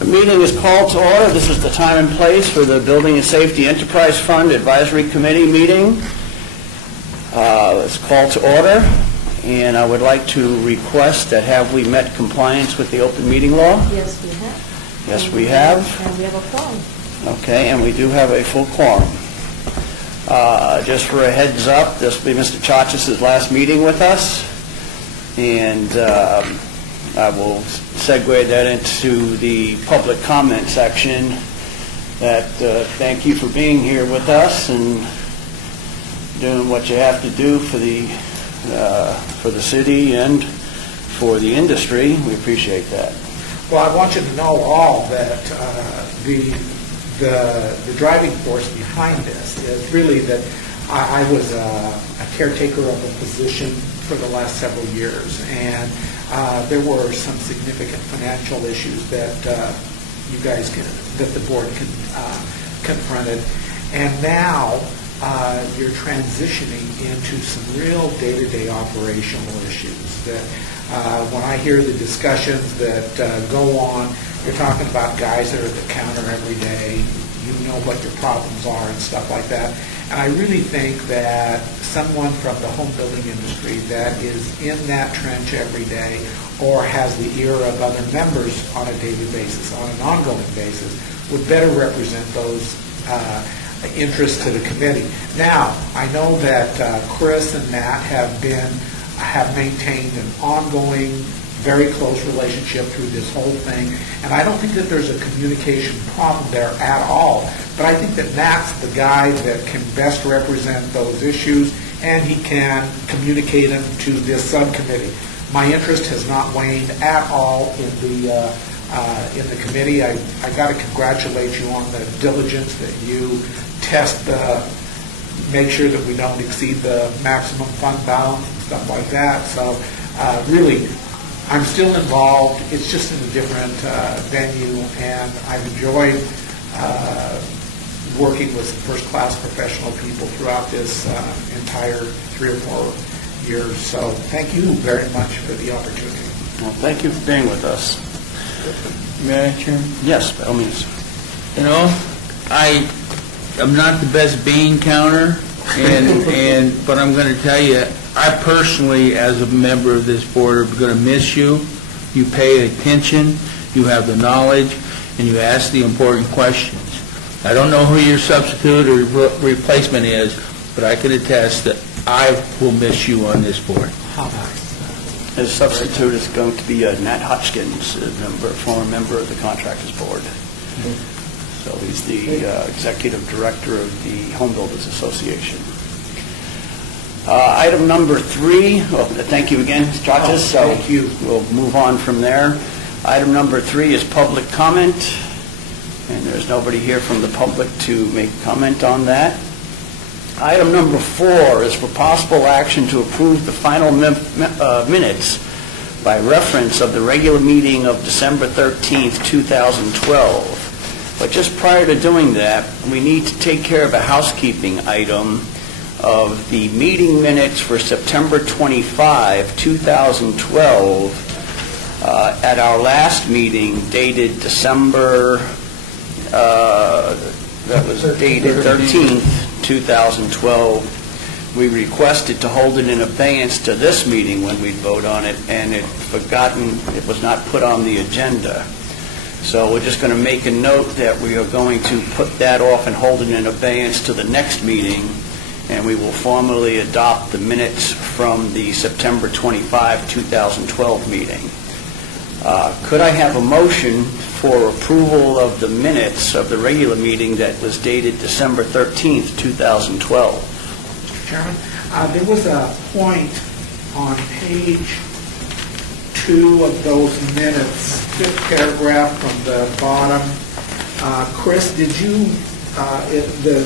The meeting is called to order. This is the time and place for the Building and Safety Enterprise Fund Advisory Committee meeting. It's called to order, and I would like to request that have we met compliance with the open meeting law? Yes, we have. Yes, we have. And we have a quorum. Okay, and we do have a full quorum. Just for a heads up, this will be Mr. Chachas' last meeting with us, and I will segue that into the public comment section. That thank you for being here with us and doing what you have to do for the city and for the industry. We appreciate that. Well, I want you to know all that the driving force behind this is really that I was a caretaker of a position for the last several years, and there were some significant financial issues that that the board confronted, and now you're transitioning into some real day-to-day operational issues that when I hear the discussions that go on, you're talking about guys that are at the counter every day, you know what your problems are and stuff like that. And I really think that someone from the home building industry that is in that trench every day or has the ear of other members on a daily basis, on an ongoing basis, would better represent those interests to the committee. Now, I know that Chris and Matt have maintained an ongoing, very close relationship through this whole thing, and I don't think that there's a communication problem there at all, but I think that Matt's the guy that can best represent those issues, and he can communicate them to this subcommittee. My interest has not waned at all in the committee. I got to congratulate you on the diligence that you test make sure that we don't exceed the maximum fund balance and stuff like that. So really, I'm still involved. It's just in a different venue, and I've enjoyed working with some first-class professional people throughout this entire 3 or 4 years. So thank you very much for the opportunity. Well, thank you for being with us. Madam Chairman? Yes, by all means. You know, I'm not the best bean counter, but I'm going to tell you, I personally, as a member of this board, are going to miss you. You pay attention, you have the knowledge, and you ask the important questions. I don't know who your substitute or replacement is, but I can attest that I will miss you on this board. How nice. His substitute is going to be Nat Hotchkins, former member of the Contractors Board. So he's the executive director of the Home Builders Association. Item number 3, thank you again, Mr. Chachas. Thank you. We'll move on from there. Item number 3 is public comment, and there's nobody here from the public to make comment on that. Item number 4 is for possible action to approve the final minutes by reference of the regular meeting of December 13th, 2012. But just prior to doing that, we need to take care of a housekeeping item of the meeting minutes for September 25, 2012, at our last meeting dated December, that was dated 13th, 2012. We requested to hold it in abeyance to this meeting when we'd vote on it, and it was not put on the agenda. So we're just going to make a note that we are going to put that off and hold it in abeyance to the next meeting, and we will formally adopt the minutes from the September 25, 2012 meeting. Could I have a motion for approval of the minutes of the regular meeting that was dated December 13th, 2012? Mr. Chairman, there was a point on page 2 of those minutes, 5th paragraph from the bottom. Chris, did you, the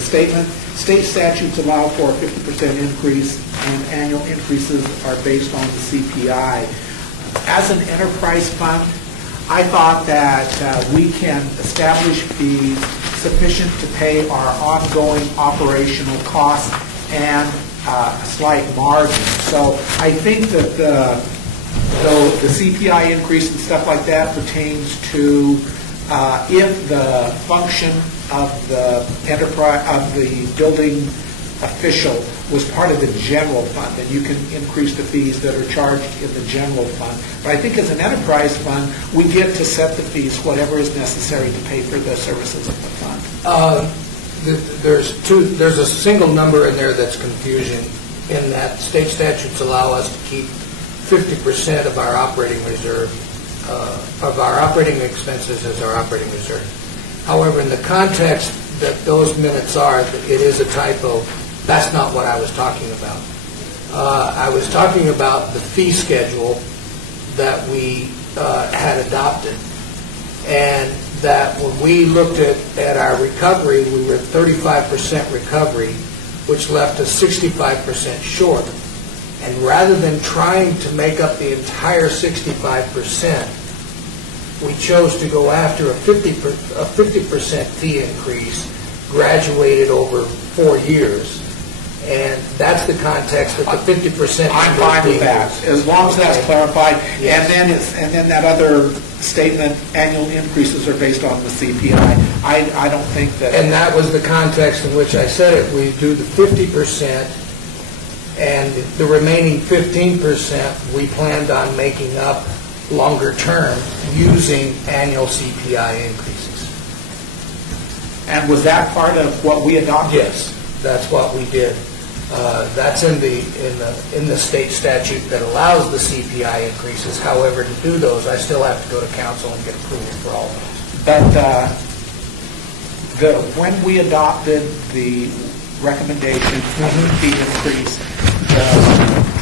statement, state statutes allow for a 50% increase and annual increases are based on the CPI. As an enterprise fund, I thought that we can establish fees sufficient to pay our ongoing operational costs and a slight margin. So I think that the though the CPI increase and stuff like that pertains to if the function of the enterprise, of the building official was part of the general fund, then you can increase the fees that are charged in the general fund. But I think as an enterprise fund, we get to set the fees, whatever is necessary to pay for the services of the fund. There's a single number in there that's confusion, in that state statutes allow us to keep 50% of our operating reserve, of our operating expenses as our operating reserve. However, in the context that those minutes are, it is a typo. That's not what I was talking about. I was talking about the fee schedule that we had adopted, and that when we looked at our recovery, we were at 35% recovery, which left us 65% short. And rather than trying to make up the entire 65%, we chose to go after a 50% fee increase graduated over 4 years. And that's the context that the 50%. I'm fine with that, as long as that's clarified. Yes. And then that other statement, annual increases are based on the CPI. I don't think that. And that was the context in which I said it. We do the 50%, and the remaining 15% we planned on making up longer term using annual CPI increases. And was that part of what we adopted? Yes, that's what we did. That's in the state statute that allows the CPI increases. However, to do those, I still have to go to council and get approval for all of those. But when we adopted the recommendation of the fee increase, the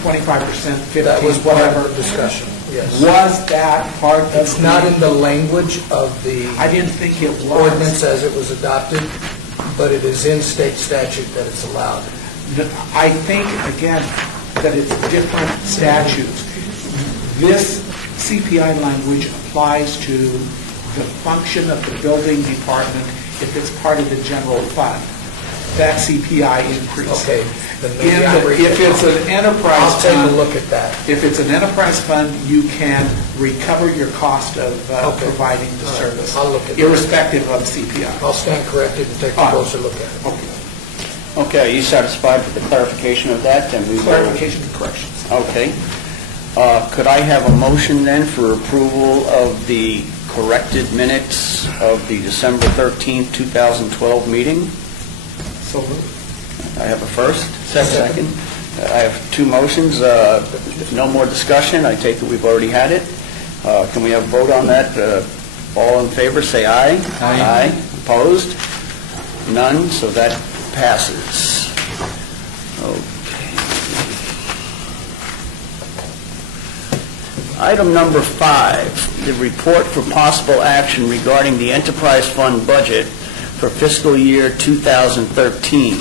25%, 50, That was part whatever of the discussion, yes. Was that part of? It's not in the language of the I didn't think it was. ordinance as it was adopted, but it is in state statute that it's allowed. I think, again, that it's different statutes. This CPI language applies to the function of the building department if it's part of the general fund. That CPI increase. Okay. Then maybe I read If it it's wrong. an enterprise I'll take fund, a look at that. if it's an enterprise fund, you can recover your cost of Okay. providing the All right. service, I'll look at that. irrespective of CPI. I'll stand corrected and take a Fine. closer look at it. Okay. Okay, are you satisfied with the clarification of that? Then we will. Clarification and corrections. Okay. Could I have a motion then for approval of the corrected minutes of the December 13th, 2012 meeting? So moved. I have a first. Second. I have two motions. No more discussion. I take it we've already had it. Can we have a vote on that? All in favor, say aye. Aye. Opposed? None, so that passes. Okay. Item number 5, the report for possible action regarding the enterprise fund budget for fiscal year 2013.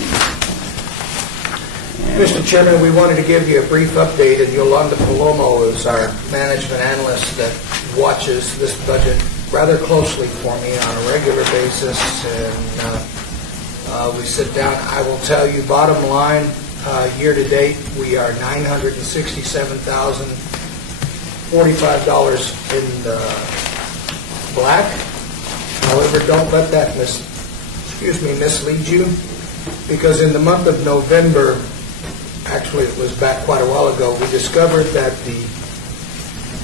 Mr. Chairman, we wanted to give you a brief update, and Yolanda Palomo is our management analyst that watches this budget rather closely for me on a regular basis, and we sit down. I will tell you, bottom line, year-to-date, we are $967,045 in the black. However, don't let that mislead you, because in the month of November, actually it was back quite a while ago, we discovered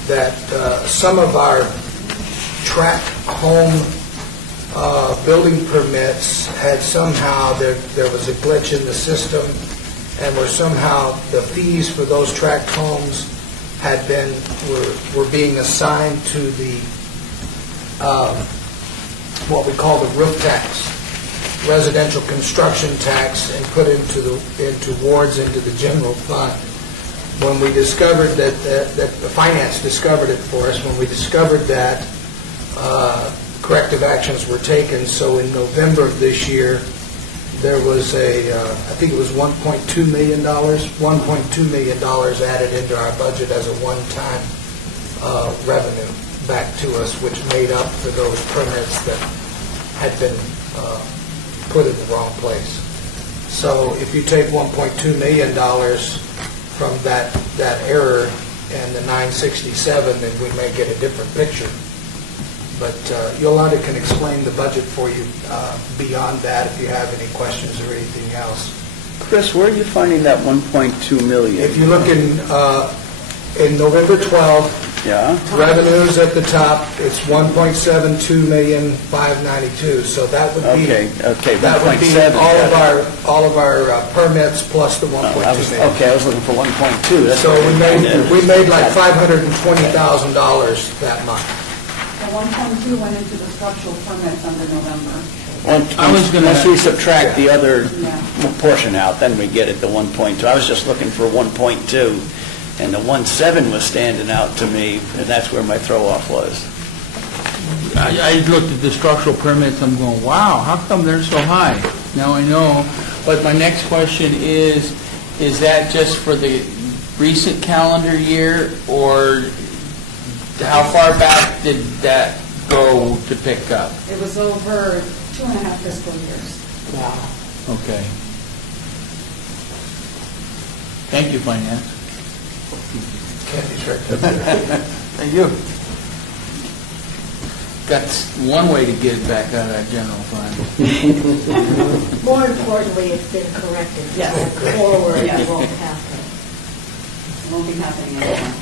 that some of our tract home building permits had somehow, there was a glitch in the system, and were somehow the fees for those tract homes were being assigned to the what we call the roof tax, residential construction tax, and put into wards into the general fund. When we discovered that the finance discovered it for us, when we discovered that, corrective actions were taken. So in November of this year, there was I think it was $1.2 million added into our budget as a one-time revenue back to us, which made up for those permits that had been put in the wrong place. So if you take $1.2 million from that error and the 967, then we may get a different picture. But Yolanda can explain the budget for you beyond that if you have any questions or anything else. Chris, where are you finding that 1.2 million? If you look in November 12, Yeah? revenues at the top, it's 1.72,592,000, so that would be... Okay, That would be 1.7. all of our permits plus the 1.2 million. Okay, I was looking for 1.2. That's So what we made like $520,000 that month. The 1.2 went into the structural permits under November. I was gonna- Once we subtract the other Yeah. portion out, then we get it to 1.2. I was just looking for 1.2, and the 1.7 was standing out to me, and that's where my throw-off was. I looked at the structural permits, I'm going, wow, how come they're so high? Now I know, but my next question is that just for the recent calendar year, or how far back did that go to pick up? It was over 2.5 fiscal years. Okay. Thank you, Finance. Candy's right Thank you. That's one way to get it back out of that general fund. More importantly, it's been corrected. Yes. Going forward, Yes. it won't happen. It won't be happening anymore.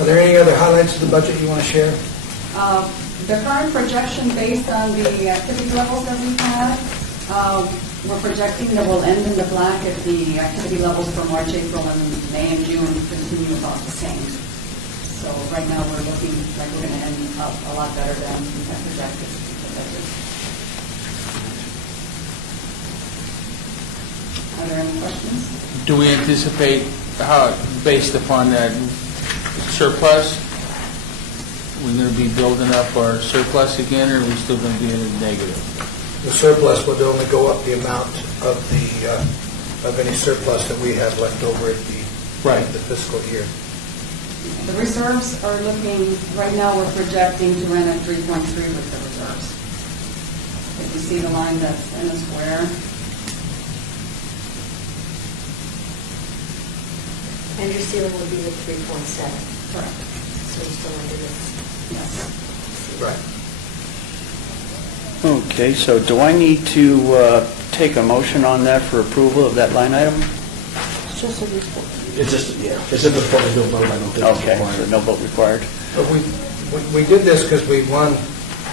Are there any other highlights of the budget you want to share? The current projection based on the activity levels that we've had, we're projecting that we'll end in the black if the activity levels for March, April, and May and June continue about the same. So right now, we're looking like we're going to end up a lot better than we had projected. Are there any questions? Do we anticipate how, based upon that surplus, we're going to be building up our surplus again, or are we still going to be in a negative? The surplus would only go up the amount of of any surplus that we have left over at the Right. end of the fiscal year. The reserves are looking, right now, we're projecting to run at 3.3 with the reserves. If you see the line that's in the square, And your ceiling would be the 3.7, correct, so you're still under this. yes. Right. Okay, so do I need to take a motion on that for approval of that line item? It's just a report. It's just, yeah, it's in the report, no vote, I don't think it's Okay, required. so no vote required? But we did this because we won,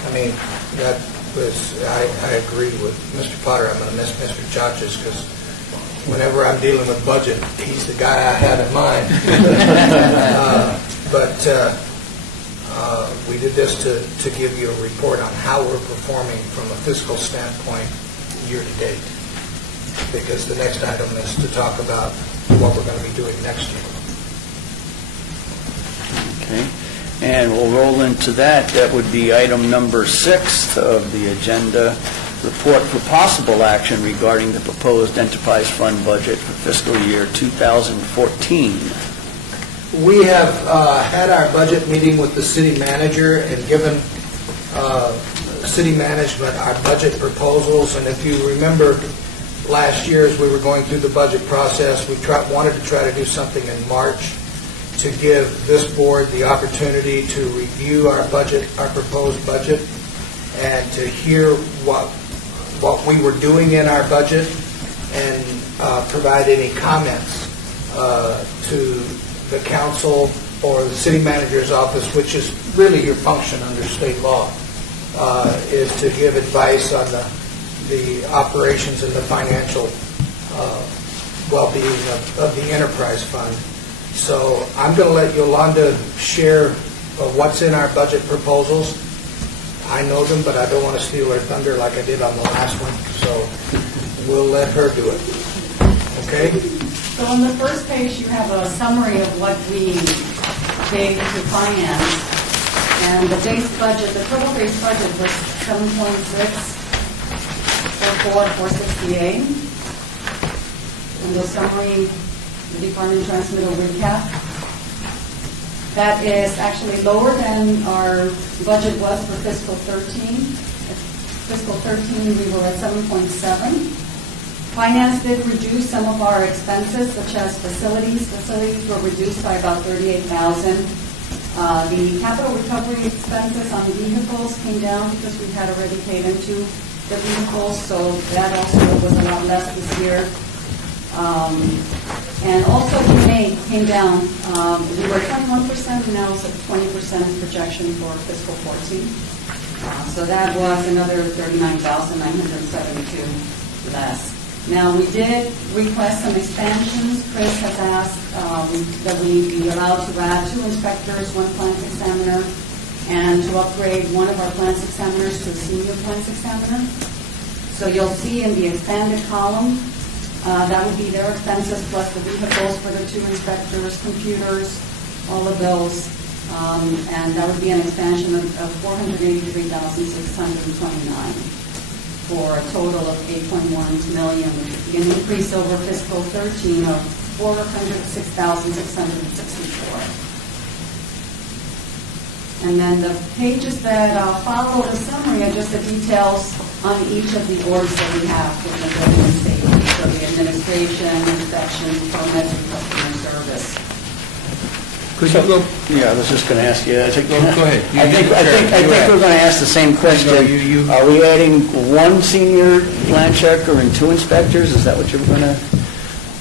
I mean, that was, I agree with Mr. Potter, I'm going to miss Mr. Chachas because whenever I'm dealing with budget, he's the guy I have in mind. But we did this to give you a report on how we're performing from a fiscal standpoint year to date. Because the next item is to talk about what we're going to be doing next year. Okay, and we'll roll into that. That would be item number 6 of the agenda, report for possible action regarding the proposed enterprise fund budget for fiscal year 2014. We have had our budget meeting with the city manager and given city management our budget proposals. And if you remember last year, as we were going through the budget process, we wanted to try to do something in March to give this board the opportunity to review our budget, our proposed budget, and to hear what we were doing in our budget and provide any comments to the council or the city manager's office, which is really your function under state law, is to give advice on the operations and the financial well-being of the enterprise fund. So I'm going to let Yolanda share what's in our budget proposals. I know them, but I don't want to steal her thunder like I did on the last one, so we'll let her do it. Okay? So on the first page, you have a summary of what we gave to finance. And the base budget, the total base budget was 7.644,468. And the summary, the department transmittal recap. That is actually lower than our budget was for fiscal 13. Fiscal 13, we were at 7.7. Finance did reduce some of our expenses, such as facilities. Facilities were reduced by about $38,000. The capital recovery expenses on vehicles came down because we had already paid into the vehicles, so that also was a lot less this year. And also G&A came down. We were 21%, and now it's at 20% projection for fiscal 14. So that was another $39,972 less. Now, we did request some expansions. Chris has asked that we be allowed to add 2 inspectors, 1 plants examiner, and to upgrade one of our plants examiners to a senior plants examiner. So you'll see in the expanded column, that would be their expenses plus the vehicles for the 2 inspectors, computers, all of those. And that would be an expansion of $483,629 for a total of $8.1 million, which would be an increase over fiscal 13 of $406,664. And then the pages that follow the summary are just the details on each of the orgs that we have for the building and safety, so the administration, inspection, permits, and customer service. Could you go? Yeah, I was just going to ask you. I think, Go ahead. I think we're going to ask the same question. Are we adding 1 senior plant checker and 2 inspectors? Is that what you're going to?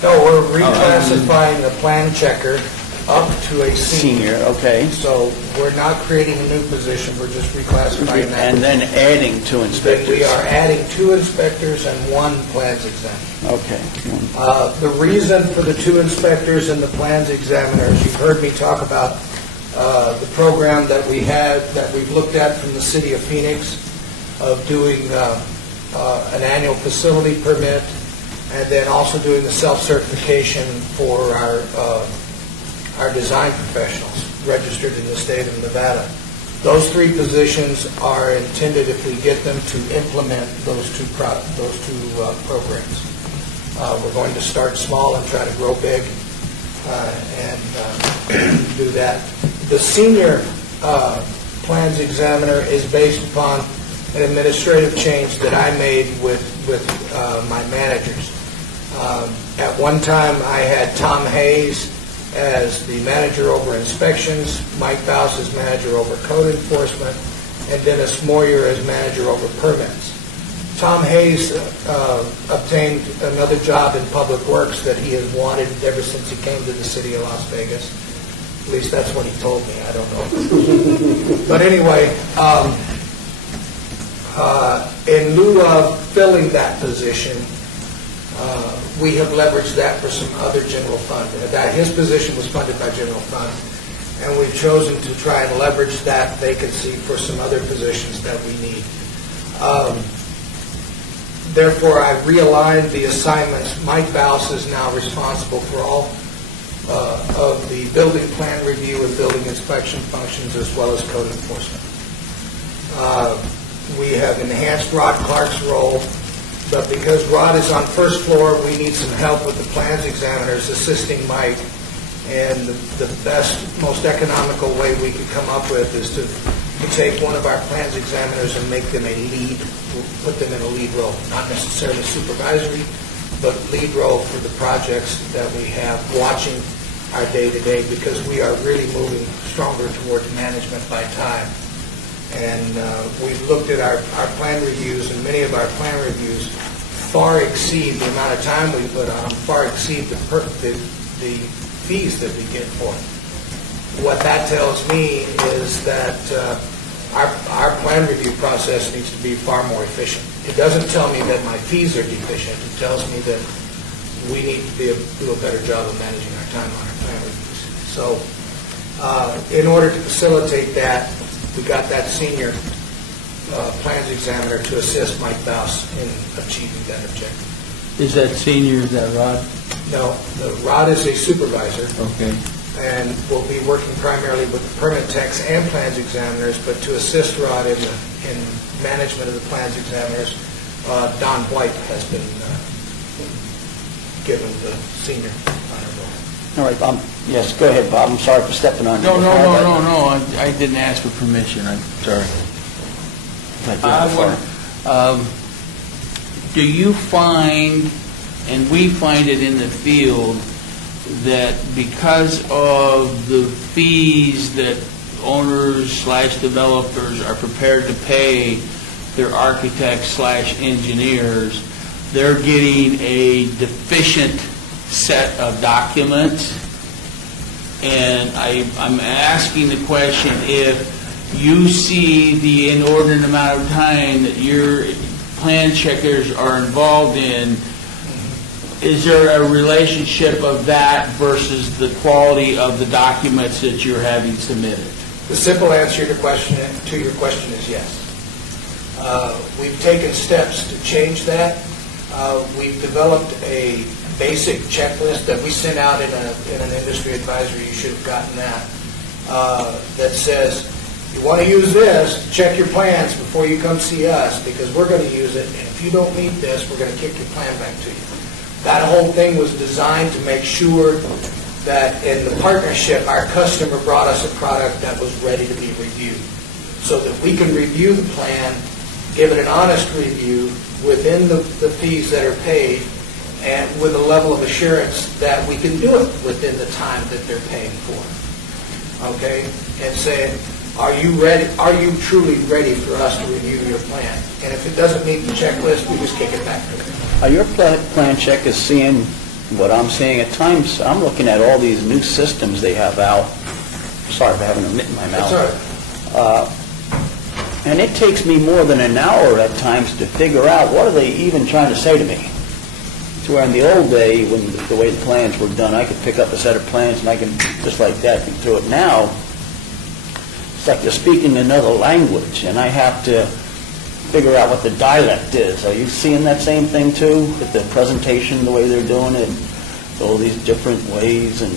No, we're reclassifying the plan checker up to a senior. Senior, okay. So we're not creating a new position, we're just reclassifying that. And then adding 2 inspectors? Then we are adding 2 inspectors and 1 plans examiner. Okay. The reason for the 2 inspectors and the plans examiners, you've heard me talk about the program that we had, that we've looked at from the city of Phoenix, of doing an annual facility permit, and then also doing the self-certification for our design professionals registered in the state of Nevada. Those 3 positions are intended, if we get them, to implement those two programs. We're going to start small and try to grow big and do that. The senior plans examiner is based upon an administrative change that I made with my managers. At one time, I had Tom Hayes as the manager over inspections, Mike Baus as manager over code enforcement, and Dennis Moyer as manager over permits. Tom Hayes obtained another job in public works that he has wanted ever since he came to the city of Las Vegas. At least that's what he told me. I don't know. But anyway, in lieu of filling that position, we have leveraged that for some other general fund. His position was funded by general fund, and we've chosen to try and leverage that vacancy for some other positions that we need. Therefore, I've realigned the assignments. Mike Baus is now responsible for all of the building plan review and building inspection functions, as well as code enforcement. We have enhanced Rod Clark's role, but because Rod is on first floor, we need some help with the plans examiners assisting Mike. And the best, most economical way we could come up with is to take one of our plans examiners and make them a lead, put them in a lead role, not necessarily supervisory, but lead role for the projects that we have, watching our day-to-day, because we are really moving stronger towards management by time. And we've looked at our plan reviews, and many of our plan reviews far exceed the amount of time we put on them, far exceed the fees that we get for it. What that tells me is that our plan review process needs to be far more efficient. It doesn't tell me that my fees are deficient. It tells me that we need to do a better job of managing our time on our plan reviews. So in order to facilitate that, we got that senior plans examiner to assist Mike Baus in achieving that objective. Is that senior, is that Rod? No, Rod is a supervisor. Okay. And we'll be working primarily with the permit techs and plans examiners, but to assist Rod in management of the plans examiners, Don White has been given the senior honor role. All right, yes, go ahead, Bob. I'm sorry for stepping on you. No. I didn't ask for permission. I'm sorry. Do you find and we find it in the field that because of the fees that owners/developers are prepared to pay their architects/engineers, they're getting a deficient set of documents. And I'm asking the question, if you see the inordinate amount of time that your plan checkers are involved in, is there a relationship of that versus the quality of the documents that you're having submitted? The simple answer to your question is yes. We've taken steps to change that. We've developed a basic checklist that we sent out in an industry advisory. You should have gotten that. That says, you want to use this, check your plans before you come see us, because we're going to use it, and if you don't meet this, we're going to kick your plan back to you. That whole thing was designed to make sure that in the partnership, our customer brought us a product that was ready to be reviewed, so that we can review the plan, give it an honest review within the fees that are paid, and with a level of assurance that we can do it within the time that they're paying for. Okay? And say, are you ready? Are you truly ready for us to review your plan? And if it doesn't meet the checklist, we just kick it back to them. Your plan check is seeing what I'm seeing at times. I'm looking at all these new systems they have out. Sorry for having a mitt in my mouth. That's all right. And it takes me more than an hour at times to figure out what are they even trying to say to me. To where in the old day, when the way the plans were done, I could pick up a set of plans and I can, just like that, think through it. Now, it's like they're speaking another language, and I have to figure out what the dialect is. Are you seeing that same thing too, with the presentation, the way they're doing it, all these different ways? And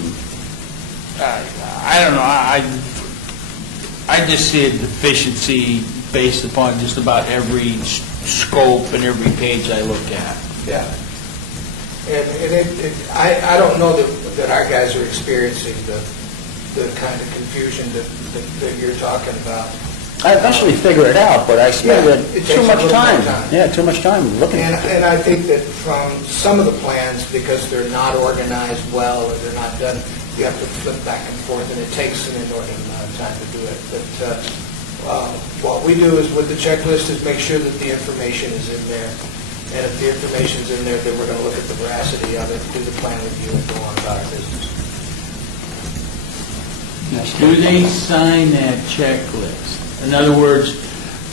I don't know. I just see a deficiency based upon just about every scope and every page I look at. Yeah. And I don't know that our guys are experiencing the kind of confusion that you're talking about. I eventually figure it out, but I spend Yeah, it too takes much a little time. more time. Yeah, too much time looking at it. And I think that from some of the plans, because they're not organized well or they're not done, you have to flip back and forth, and it takes an inordinate amount of time to do it. But what we do is with the checklist is make sure that the information is in there. And if the information's in there, then we're going to look at the veracity of it, do the plan review, and go on about our business. Do they sign that checklist? In other words,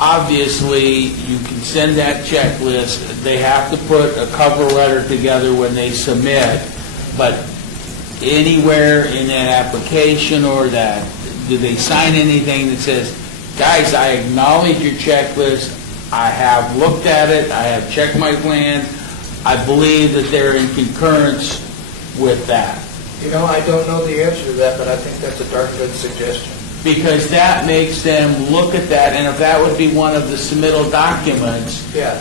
obviously, you can send that checklist, they have to put a cover letter together when they submit, but anywhere in that application or that, do they sign anything that says, guys, I acknowledge your checklist, I have looked at it, I have checked my plan, I believe that they're in concurrence with that? You know, I don't know the answer to that, but I think that's a darn good suggestion. Because that makes them look at that, and if that would be one of the submittal documents, Yeah.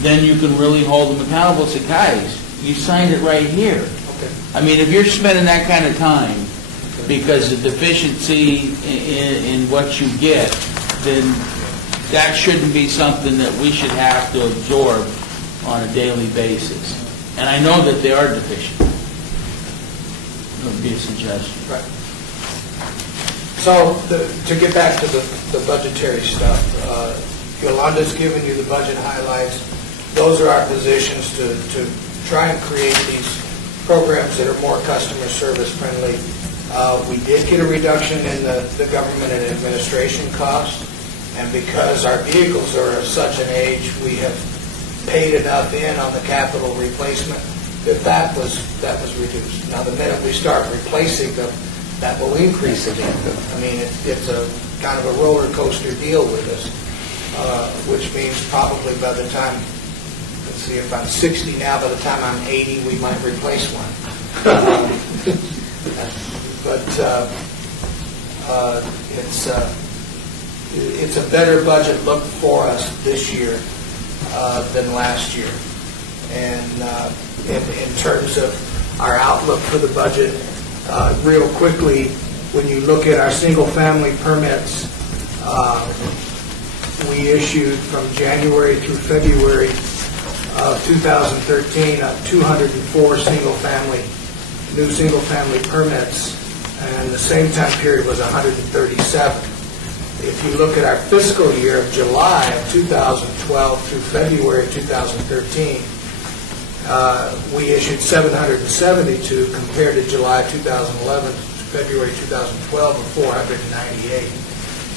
then you can really hold them accountable and say, guys, you signed it right here. Okay. I mean, if you're spending that kind of time because of deficiency in what you get, then that shouldn't be something that we should have to absorb on a daily basis. And I know that they are deficient. That would be a suggestion. Right. So, to get back to the budgetary stuff, Yolanda's given you the budget highlights. Those are our positions to try and create these programs that are more customer service friendly. We did get a reduction in the government and administration costs, and because our vehicles are of such an age, we have paid enough in on the capital replacement that was reduced. Now, the minute we start replacing them, that will increase again. I mean, it's a kind of a roller coaster deal with us, which means probably by the time, let's see, if I'm 60 now, by the time I'm 80, we might replace one. But it's a better budget look for us this year than last year. And in terms of our outlook for the budget, real quickly, when you look at our single-family permits, we issued from January through February of 2013, 204 new single-family permits, and the same time period was 137. If you look at our fiscal year of July of 2012 through February of 2013, we issued 772 compared to July 2011 to February 2012 of 498.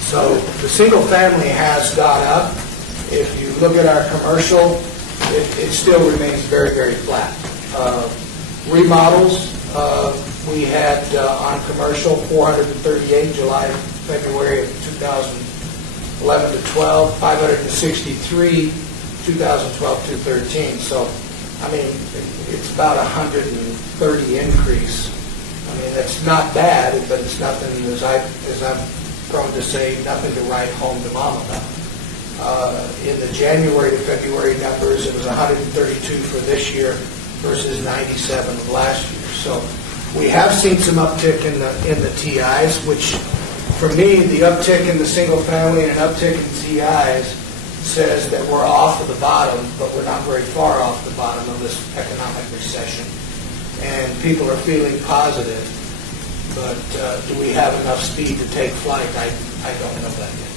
So the single family has gone up. If you look at our commercial, it still remains very, very flat. Remodels, we had on commercial 438 July, February of 2011 to 12, 563 2012 to 13. So, I mean, it's about 130 increase. I mean, that's not bad, but it's nothing, as I'm prone to say, nothing to write home to mom about. In the January to February numbers, it was 132 for this year versus 97 of last year. So we have seen some uptick in the TIs, which for me, the uptick in the single family and an uptick in TIs says that we're off of the bottom, but we're not very far off the bottom of this economic recession. And people are feeling positive, but do we have enough speed to take flight? I don't know that yet.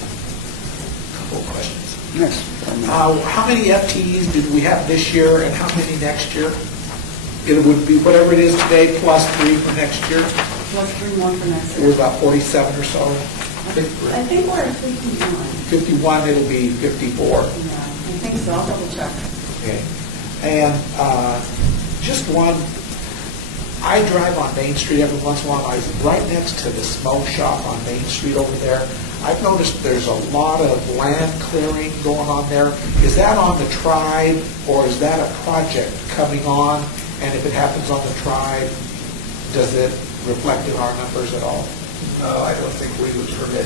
Couple of questions. Yes. How many FTEs did we have this year and how many next year? It would be whatever it is today plus 3 for next year. Plus 3 more for next We're year. about 47 or so. I think we're at 51. 51, it'll be 54. Yeah, I think so. I'll double check. Okay. And just one, I drive on Main Street every once in a while. I was right next to the smoke shop on Main Street over there. I've noticed there's a lot of land clearing going on there. Is that on the tribe or is that a project coming on? And if it happens on the tribe, does it reflect in our numbers at all? No, I don't think we would permit,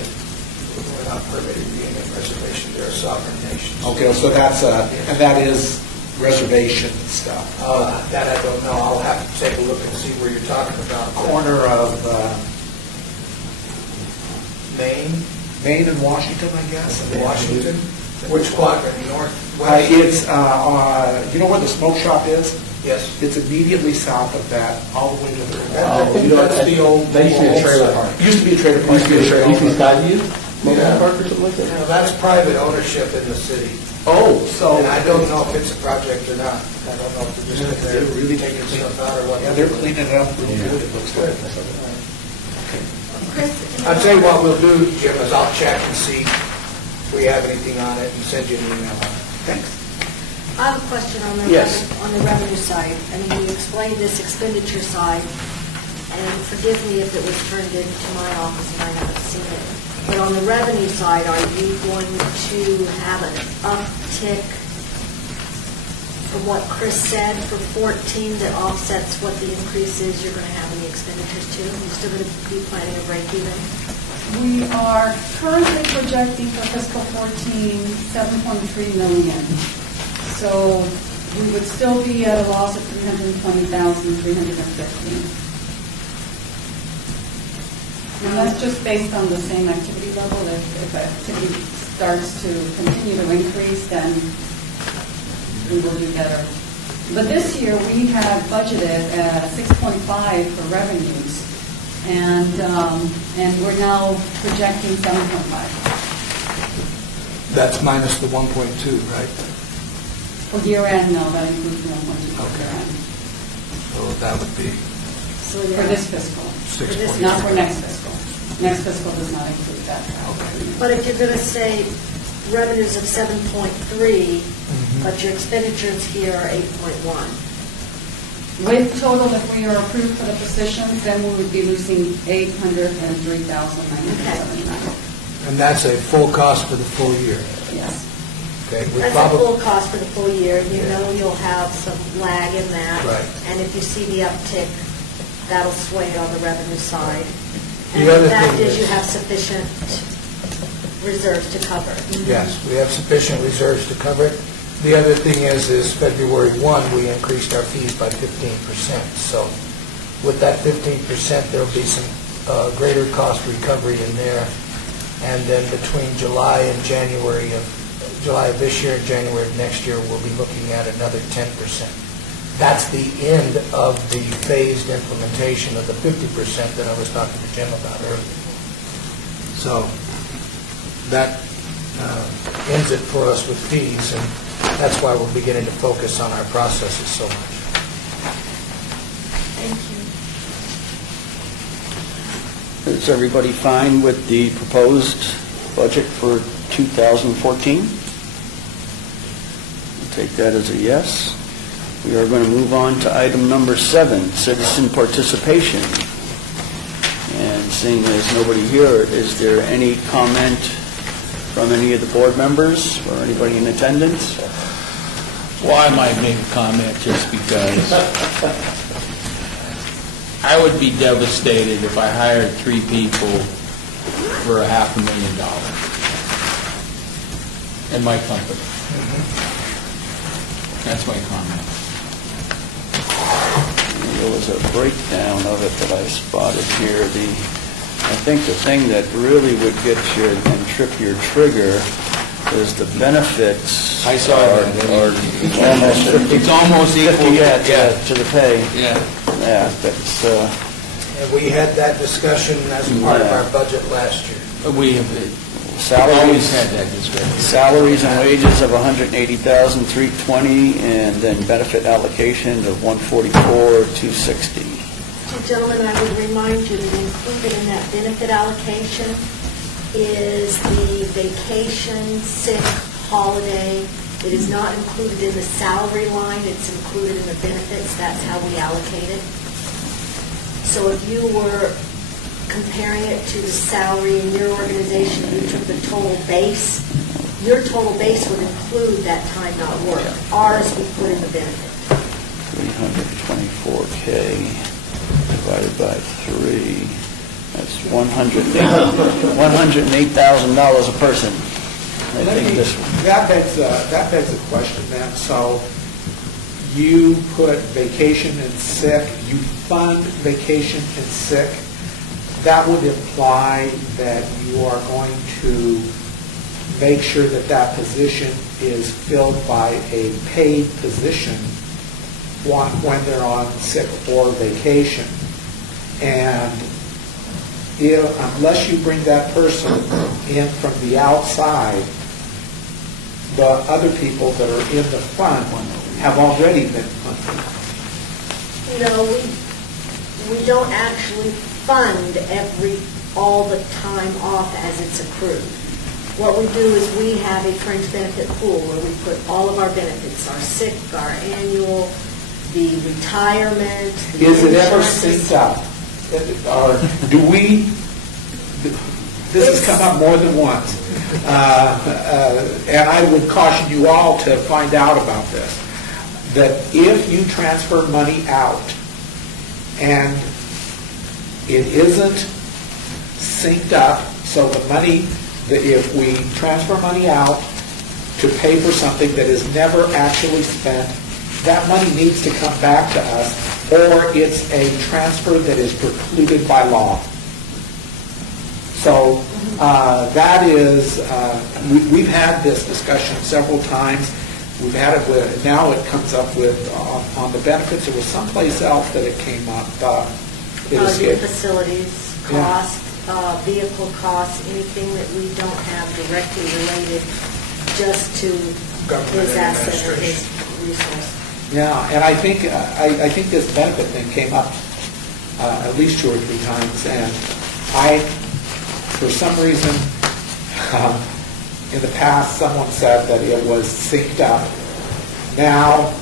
we're not permitted being a reservation. They're a sovereign nation. Okay, so that's, and that is reservation stuff. That I don't know. I'll have to take a look and see where you're talking about. Corner of Maine, Maine and Washington, I guess. and Washington. Which quadrant? North, west? It's, you know where the smoke shop is? Yes. It's immediately south of that, all the way to the... I think that's the old. That used to be a trailer park. Used to be a trailer park. Used to be a trailer, used to be Skyview, mobile Yeah. park or something like that? Now, that's private ownership in the city. Oh, so... And I don't know if it's a project or not. I don't know if they're just Yeah, they're really taking taking stuff out or what. Yeah, they're cleaning it up real good, it looks like. Chris? I'll tell you what we'll do, Jim, is I'll check and see if we have anything on it and send you an email on it. Thanks. I have a question on the Yes. on the revenue side. I mean, you explained this expenditure side, and forgive me if it was turned into my office and I haven't seen it. But on the revenue side, are you going to have an uptick from what Chris said for 14 that offsets what the increase is you're going to have in the expenditures too? You're still going to be planning a break even? We are currently projecting for fiscal 14, 7.3 million. So we would still be at a loss of 320,315. And that's just based on the same activity level. If activity starts to continue to increase, then we will do better. But this year, we have budgeted 6.5 for revenues, and we're now projecting 7.5. That's minus the 1.2, right? For year end, no, that includes the 1.2 for year end. So that would be So For this fiscal, 6.2. not for next fiscal. Next fiscal does not include that. But if you're going to say revenues of 7.3, but your expenditures here are 8.1. With total, if we are approved for the positions, then we would be losing 803,979. And that's a full cost for the full year. Yes. Okay, we That's a probably, full cost for the full year. You know you'll have some lag in that. Right. And if you see the uptick, that'll sway it on the revenue side. The And other the fact thing is you is- have sufficient reserves to cover. yes, we have sufficient reserves to cover it. The other thing is February 1, we increased our fees by 15%. So with that 15%, there'll be some greater cost recovery in there. And then between July and July of this year and January of next year, we'll be looking at another 10%. That's the end of the phased implementation of the 50% that I was talking to Jim about earlier. So that ends it for us with fees, and that's why we're beginning to focus on our processes so much. Thank you. Is everybody fine with the proposed budget for 2014? I'll take that as a yes. We are going to move on to item number 7, citizen participation. And seeing there's nobody here, is there any comment from any of the board members or anybody in attendance? Well, I might make a comment just because I would be devastated if I hired 3 people for $500,000 in my company. That's my comment. There was a breakdown of it that I spotted here. I think the thing that really would get you and trip your trigger is the benefits. I saw that. Are almost 50. It's almost equal. 50, to the pay. Yeah. Yeah, that's, And we had that discussion as part of our budget last year. We have salaries. always had that discussion. Salaries and wages of $180,320, and then benefit allocation of $144,260. So, gentlemen, I would remind you that included in that benefit allocation is the vacation, sick, holiday. It is not included in the salary line, it's included in the benefits. That's how we allocate it. So if you were comparing it to the salary in your organization, you took the total base, your total base would include that time not worked. Ours, we put in the benefit. 324K divided by 3, that's $108,000 a person. I think this one. That begs a question then. So you put vacation and sick, you fund vacation and sick. That would imply that you are going to make sure that that position is filled by a paid position when they're on sick or vacation. And unless you bring that person in from the outside, the other people that are in the fund have already been funded. We don't actually fund all the time off as it's accrued. What we do is we have a fringe benefit pool where we put all of our benefits, our sick, our annual, the retirement, the Is it ever insurances. synced up? Or do we, this has come up more than once, and I would caution you all to find out about this, that if you transfer money out and it isn't synced up, so the money, that if we transfer money out to pay for something that is never actually spent, that money needs to come back to us, or it's a transfer that is precluded by law. So that is, we've had this discussion several times. We've had it with, now it comes up with, on the benefits, there was someplace else that it came up. It Your escaped. facilities, Yeah. cost, vehicle costs, anything that we don't have directly related just to Government his asset or his administration. resource. Yeah, and I think this benefit thing came up at least 2 or 3 times, and for some reason, in the past, someone said that it was synced up. Now,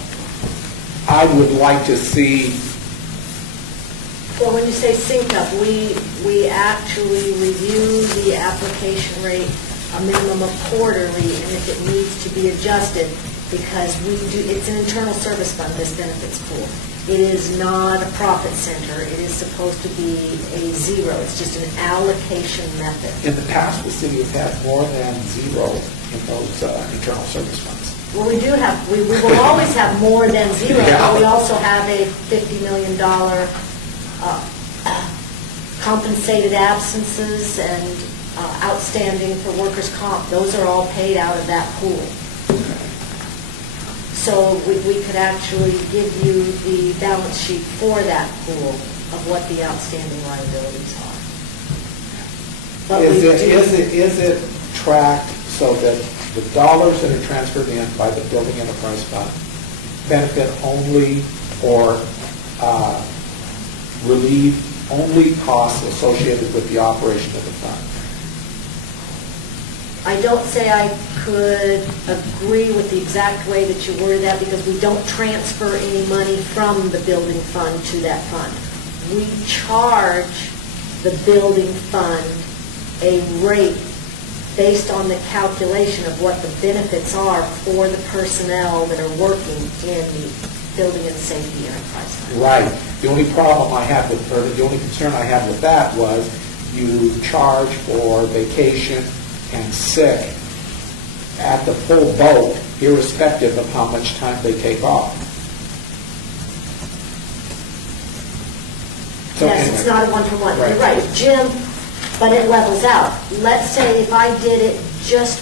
I would like to see, Well, when you say sync up, we actually review the application rate a minimum of quarterly, and if it needs to be adjusted, because it's an internal service fund, this benefits pool. It is not a profit center. It is supposed to be a zero. It's just an allocation method. in the past, the city has had more than 0 in those internal service funds. Well, we do have, we will always have more than zero, but we also have a $50 million compensated absences and outstanding for workers' comp. Those are all paid out of that pool. So we could actually give you the balance sheet for that pool of what the outstanding liabilities are. But we Is it tracked so that the dollars that are transferred in by the building enterprise fund benefit only or relieve only costs associated with the operation of the fund? I don't say I could agree with the exact way that you worded that, because we don't transfer any money from the building fund to that fund. We charge the building fund a rate based on the calculation of what the benefits are for the personnel that are working in the building and safety enterprise fund. Right. The only problem I had with, or the only concern I had with that was you charge for vacation and sick at the full boat, irrespective of how much time they take off. So Yes, anyway. it's not a one-for-one. Right. You're right, Jim, but it levels out. Let's say if I did it, just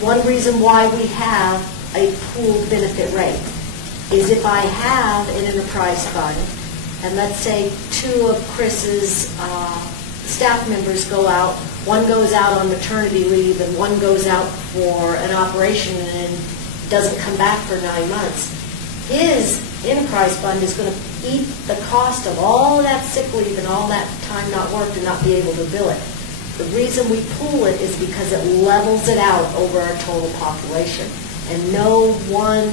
one reason why we have a pooled benefit rate is if I have an enterprise fund, and let's say two of Chris's staff members go out, one goes out on maternity leave and one goes out for an operation and doesn't come back for 9 months. His enterprise fund is going to eat the cost of all that sick leave and all that time not worked and not be able to bill it. The reason we pool it is because it levels it out over our total population. And no one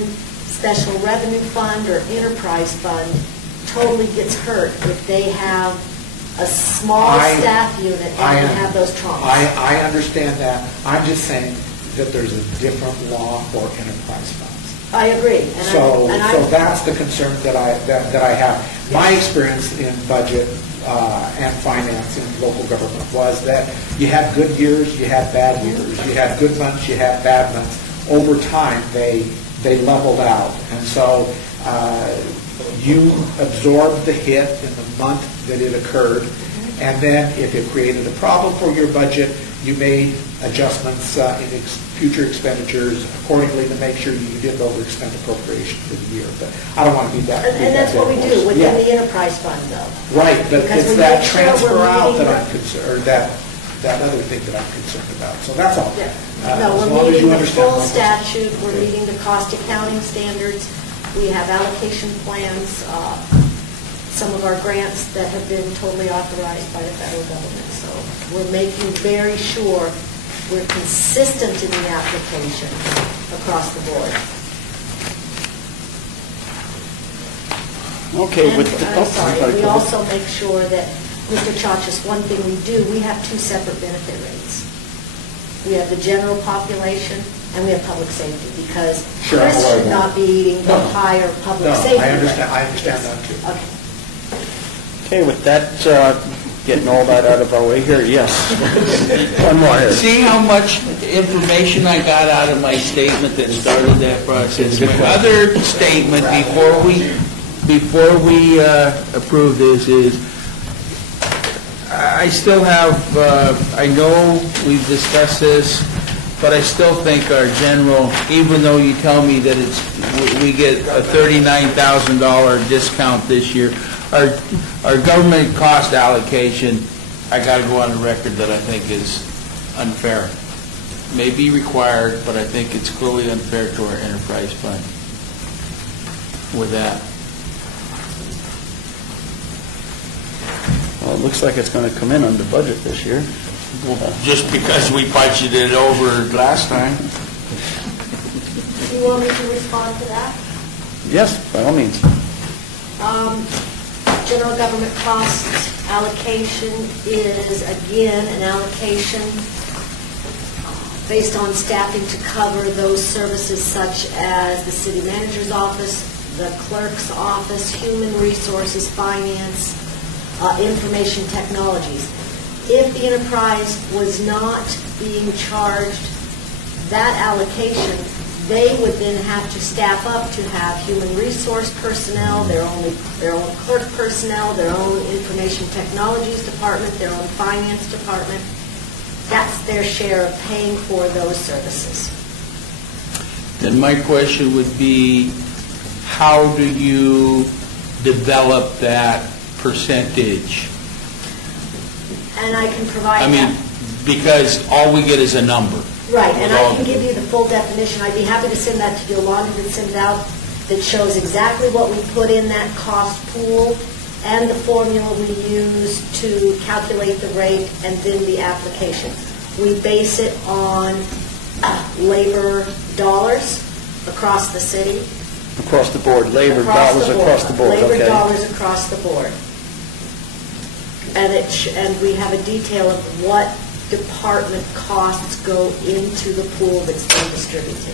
special revenue fund or enterprise fund totally gets hurt if they have a small staff unit and they have those traumas. I understand that. I'm just saying that there's a different law for enterprise funds. I agree. So that's the concern that I have. My experience in budget and finance in local government was that you had good years, you had bad years. You had good months, you had bad months. Over time, they leveled out. And so you absorbed the hit in the month that it occurred, and then if it created a problem for your budget, you made adjustments in future expenditures accordingly to make sure you didn't overexpend appropriation for the year. But I don't want to be that. And that's what we do within the enterprise fund, though. Right, but Because it's we that make sure transfer we're out meeting that the- I'm concerned, or that other thing that I'm concerned about. So that's all. Yeah. As No, long we're as meeting you the understand full my position. statute, we're meeting the cost accounting standards, we have allocation plans, some of our grants that have been totally authorized by the federal government. So we're making very sure we're consistent in the application across the board. Okay, with the... And I'm sorry, go we ahead. also make sure that, Mr. Chachas, one thing we do, we have two separate benefit rates. We have the general population and we have public safety, because Sure, I'm Chris aware of should that. not be eating the No. higher public No, safety I rate. understand that too. Okay. Okay, with that, getting all that out of our way here, yes. One more here. See how much information I got out of my statement that started that process? My other statement before we approve this is, I still have, I know we've discussed this, but I still think our general, even though you tell me that we get a $39,000 discount this year, our government cost allocation, I got to go on the record that I think is unfair. May be required, but I think it's clearly unfair to our enterprise fund with that. Well, it looks like it's going to come in under budget this year. Just because we budgeted over last time. Do you want me to respond to that? Yes, by all means. General government cost allocation is, again, an allocation based on staffing to cover those services such as the city manager's office, the clerk's office, human resources, finance, information technologies. If the enterprise was not being charged that allocation, they would then have to staff up to have human resource personnel, their own clerk personnel, their own information technologies department, their own finance department. That's their share of paying for those services. then my question would be, how do you develop that percentage? And I can provide I mean, that. because all we get is a number. Right, and I can give you the full definition. I'd be happy to send that to Yolanda and send it out, that shows exactly what we put in that cost pool and the formula we use to calculate the rate and then the application. We base it on labor dollars across the city. Across the board, labor dollars across the board, Labor okay. dollars across the board. And we have a detail of what department costs go into the pool that's being distributed.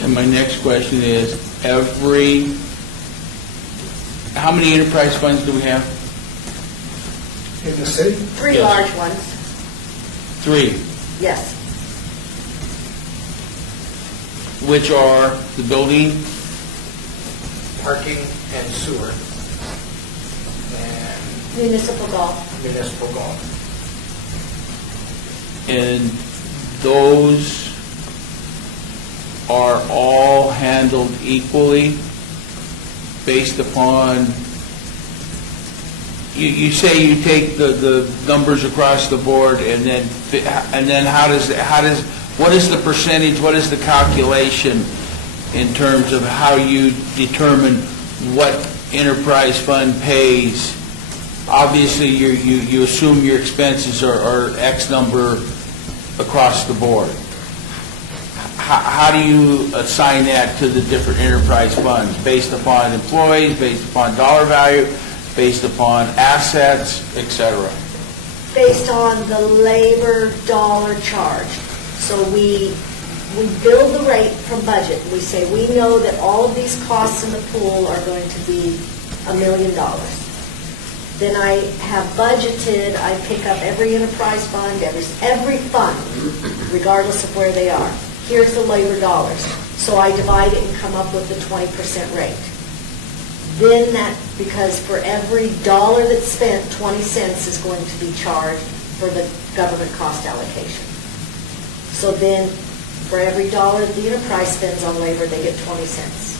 And my next question is, how many enterprise funds do we have? In the city? 3 Yes. large ones, 3, yes. which are the building, Parking and sewer. And Municipal golf. municipal golf. and those are all handled equally based upon, you say you take the numbers across the board and then what is the percentage, what is the calculation in terms of how you determine what enterprise fund pays? Obviously, you assume your expenses are X number across the board. How do you assign that to the different enterprise funds? Based upon employees, based upon dollar value, based upon assets, et cetera? Based on the labor dollar charge. So we build the rate from budget. We say, we know that all of these costs in the pool are going to be $1 million. Then I have budgeted, I pick up every enterprise fund, every fund, regardless of where they are. Here's the labor dollars. So I divide it and come up with the 20% rate. Then because for every dollar that's spent, 20 cents is going to be charged for the government cost allocation. So then, for every dollar the enterprise spends on labor, they get 20 cents.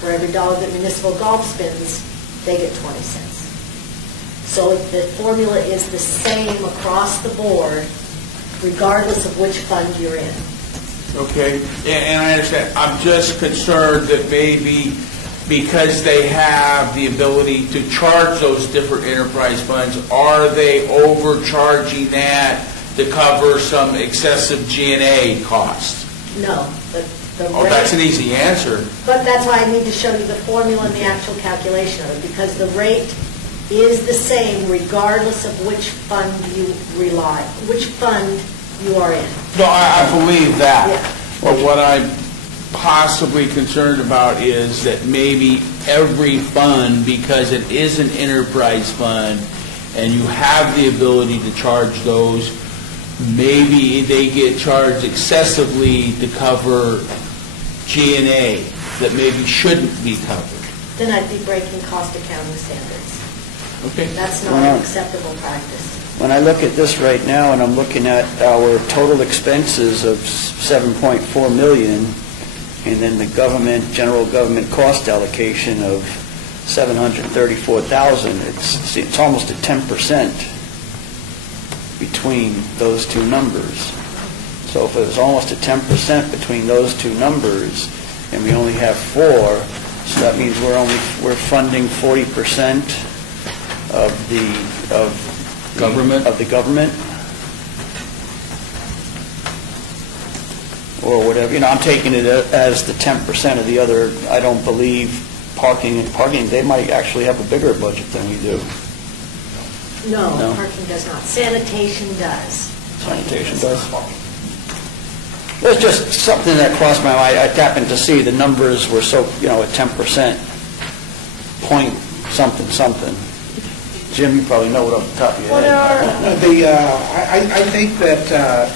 For every dollar that municipal golf spends, they get 20 cents. So the formula is the same across the board, regardless of which fund you're in. Okay, and I understand. I'm just concerned that maybe because they have the ability to charge those different enterprise funds, are they overcharging that to cover some excessive G&A cost? No, the Oh, that's an rate, easy answer. but that's why I need to show you the formula and the actual calculation of it, because the rate is the same regardless of which fund which fund you are in. No, I believe that. Yeah. But what I'm possibly concerned about is that maybe every fund, because it is an enterprise fund, and you have the ability to charge those, maybe they get charged excessively to cover G&A that maybe shouldn't be covered. Then I'd be breaking cost accounting standards. Okay? That's not Wow. an acceptable practice. When I look at this right now, and I'm looking at our total expenses of 7.4 million, and then the general government cost allocation of 734,000, it's almost a 10% between those two numbers. So if it was almost a 10% between those two numbers, and we only have 4, so that means we're funding 40% of Government? Of the government, or whatever, I'm taking it as the 10% of the other. I don't believe parking, they might actually have a bigger budget than we do. No, No. parking does not. Sanitation does. Sanitation does. There's just something that crossed my mind. I happened to see the numbers were so, at 10%, point something. Jim, you probably know it off the top of your Well, head. there are, I think that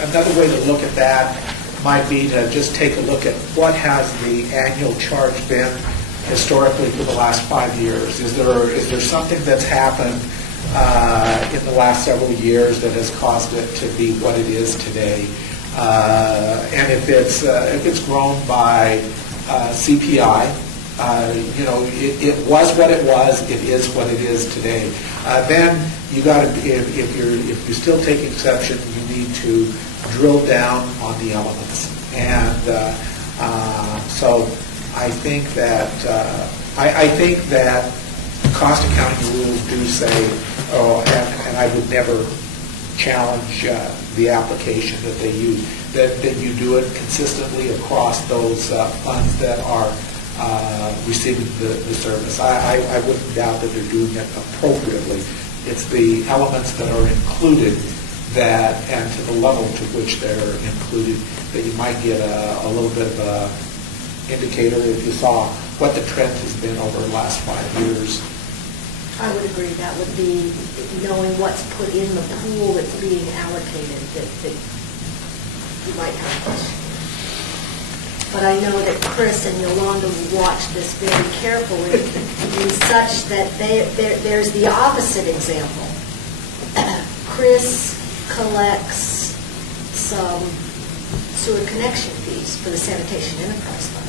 another way to look at that might be to just take a look at what has the annual charge been historically for the last 5 years. Is there something that's happened in the last several years that has caused it to be what it is today? And if it's grown by CPI, it was what it was, it is what it is today. Then you got to, if you still take exception, you need to drill down on the elements. And so I think that cost accounting rules do say, and I would never challenge the application that they use, that you do it consistently across those funds that are receiving the service. I wouldn't doubt that they're doing it appropriately. It's the elements that are included that, and to the level to which they're included, that you might get a little bit of a indicator if you saw what the trend has been over the last 5 years. I would agree, that would be knowing what's put in the pool that's being allocated, that you might have a question. But I know that Chris and Yolanda will watch this very carefully in such that there's the opposite example. Chris collects some sewer connection fees for the Sanitation Enterprise Fund.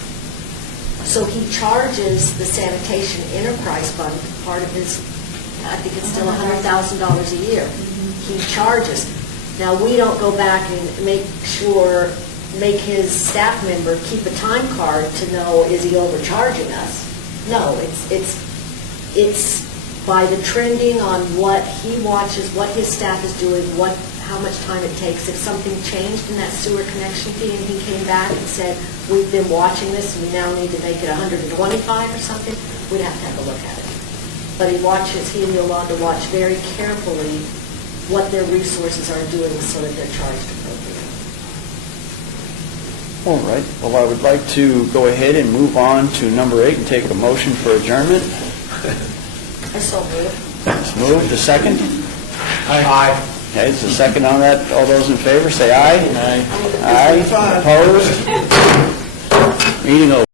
So he charges the Sanitation Enterprise Fund part of his, I think it's still $100,000 a year. He charges. Now, we don't go back and make his staff member keep a time card to know, is he overcharging us? No, it's by the trending on what he watches, what his staff is doing, how much time it takes. If something changed in that sewer connection fee and he came back and said, we've been watching this and we now need to make it 125 or something, we'd have to have a look at it. But he and Yolanda watch very carefully what their resources are doing so that they're charged appropriately. All right, well, I would like to go ahead and move on to number 8 and take a motion for adjournment. I so move. It's moved, a second? Aye. Okay, it's a second on that. All those in favor, say aye. Aye. Aye. Opposed? Meeting over.